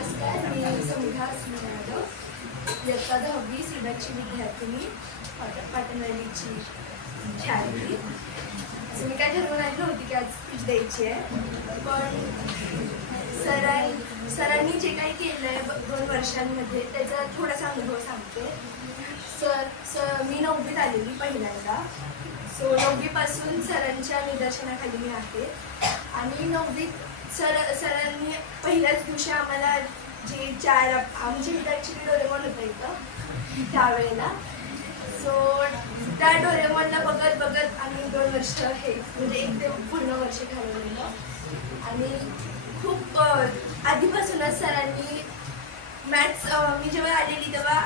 नमस्कार, मी समुद्रा यादव, इयत्ता 10वी सिडकची विद्यार्थिनी, पाटणवलीची शाळेतली. असं मी काय ठरवून आली नव्हती की आज स्पीच द्यायची आहे, पण सरांनी जे काही केलं आहे 2 वर्षांमध्ये त्याचा थोडासा अनुभव सांगते. मी 9वीत आलेली पहिल्यांदा. 9वीपासून सरांच्या निदर्शनाखाली मी आहे. आणि 9वीत सरांनी पहिल्याच दिवशी आम्हाला जे आमची ॲक्च्युली डोरेमॉन होतं इथं त्यावेळेला. त्या डोरेमॉनला बघत आम्ही 2 वर्ष हे म्हणजे 1 ते पूर्ण वर्ष घालवलेलं. आणि खूप आधीपासूनच सरांनी मॅथ्स, मी जेव्हा आलेली तेव्हा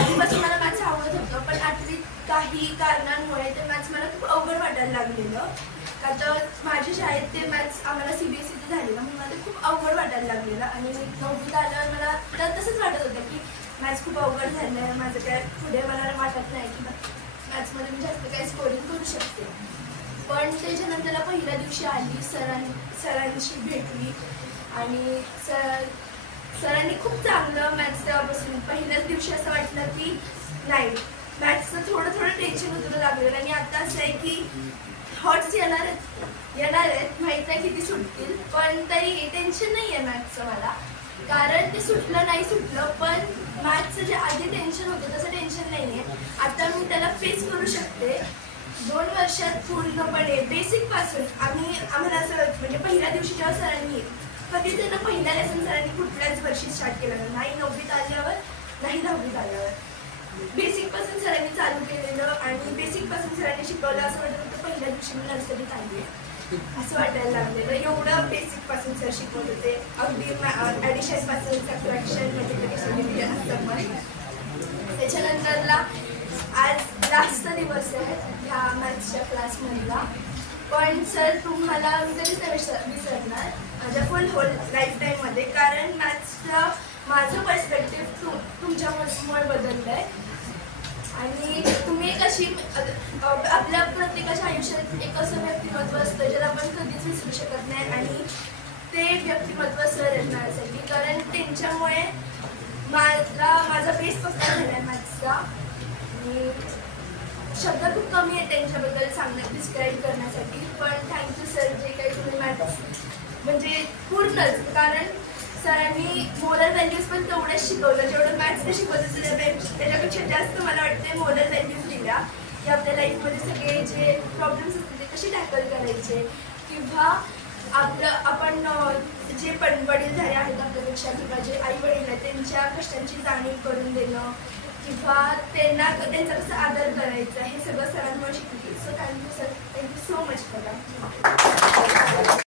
आधीपासून मला मॅथ्स आवडत होतं, पण 8वीत काही कारणांमुळे ते मॅथ्स मला खूप अवघड वाटायला लागलेलं. का तर माझ्या शाळेत ते मॅथ्स आम्हाला CBSEचं झालेलं, म्हणून मला ते खूप अवघड वाटायला लागलेलं. आणि 9वीत आल्यावर मला तसंच वाटत होतं की मॅथ्स खूप अवघड झालं आहे, माझं काय पुढे मला वाटत नाही की मॅथ्समध्ये मी जास्त काय स्कोरिंग करू शकते. पण त्याच्यानंतर पहिल्या दिवशी आली, सरांशी भेटली आणि सरांनी खूप चांगलं मॅथ्स तेव्हापासून पहिल्याच दिवशी असं वाटलं की नाही, मॅथ्सचं थोडं टेन्शन उतरू लागलेलं. आणि आता असं आहे की थॉट्स येणार आहेत, माहीत नाही किती सुटतील, पण तरी टेन्शन नाही आहे मॅथ्सचं मला, कारण ते सुटलं पण मॅथ्सचं जे आधी टेन्शन होतं तसं टेन्शन नाही आहे. आता मी त्याला फेस करू शकते. 2 वर्षात पूर्णपणे बेसिकपासून आम्हाला असं म्हणजे पहिल्या दिवशी जेव्हा सरांनी कधीच त्यांना पहिला लेसन सरांनी कुठल्याच वर्षी स्टार्ट केलं नाही, 9वीत आल्यावर नाही 10वीत आल्यावर. बेसिकपासून सरांनी चालू केलेलं आणि बेसिकपासून सरांनी शिकवलं. असं वाटत होतं पहिल्या दिवशी मी नर्सरीत आली आहे असं वाटायला लागलेलं. एवढं बेसिकपासून सर शिकवत होते, अगदी ॲडिशनपासून सबट्रॅक्शन, मल्टिप्लिकेशन असं. पण त्याच्यानंतरला आज लास्ट दिवस आहे ह्या मॅथ्सच्या क्लासमधला. पण सर तुम्हाला मी कधीच नाही विसरणार माझ्या होल लाईफ टाईममध्ये, कारण मॅथ्सचा माझं पर्स्पेक्टिव्ह तुमच्यामुळे बदललं आहे. आणि तुम्ही एक अशी आपल्या प्रत्येकाच्या आयुष्यात एक असं व्यक्तिमत्व असतं ज्याला आपण कधीच विसरू शकत नाही. आणि ते व्यक्तिमत्व सर आहेत माझ्यासाठी, कारण त्यांच्यामुळे माझा बेस पक्का झाला आहे मॅथ्सचा. आणि शब्द खूप कमी आहेत त्यांच्याबद्दल डिस्क्राईब करण्यासाठी. पण थँक्यू सर, जे काही तुम्ही मॅथ्स म्हणजे पूर्णच, कारण सरांनी मोरल व्हॅल्यूज पण तेवढंच शिकवलं जेवढं मॅथ्स ते शिकवतं. त्याच्यापेक्षा जास्त मला वाटते मोरल व्हॅल्यूज दिल्या की आपल्या लाईफमध्ये सगळे जे प्रॉब्लेम्स असतात ते कसे टॅकल करायचे, किंवा आपण जे वडील झाले आहेत आपल्यापेक्षा, किंवा जे आई वडील आहेत त्यांच्या कष्टांची जाणीव करून देणं, किंवा त्यांचा कसं आदर करायचा, हे सगळं सरांमुळे शिकली. So thank you sir, thank you so much for that.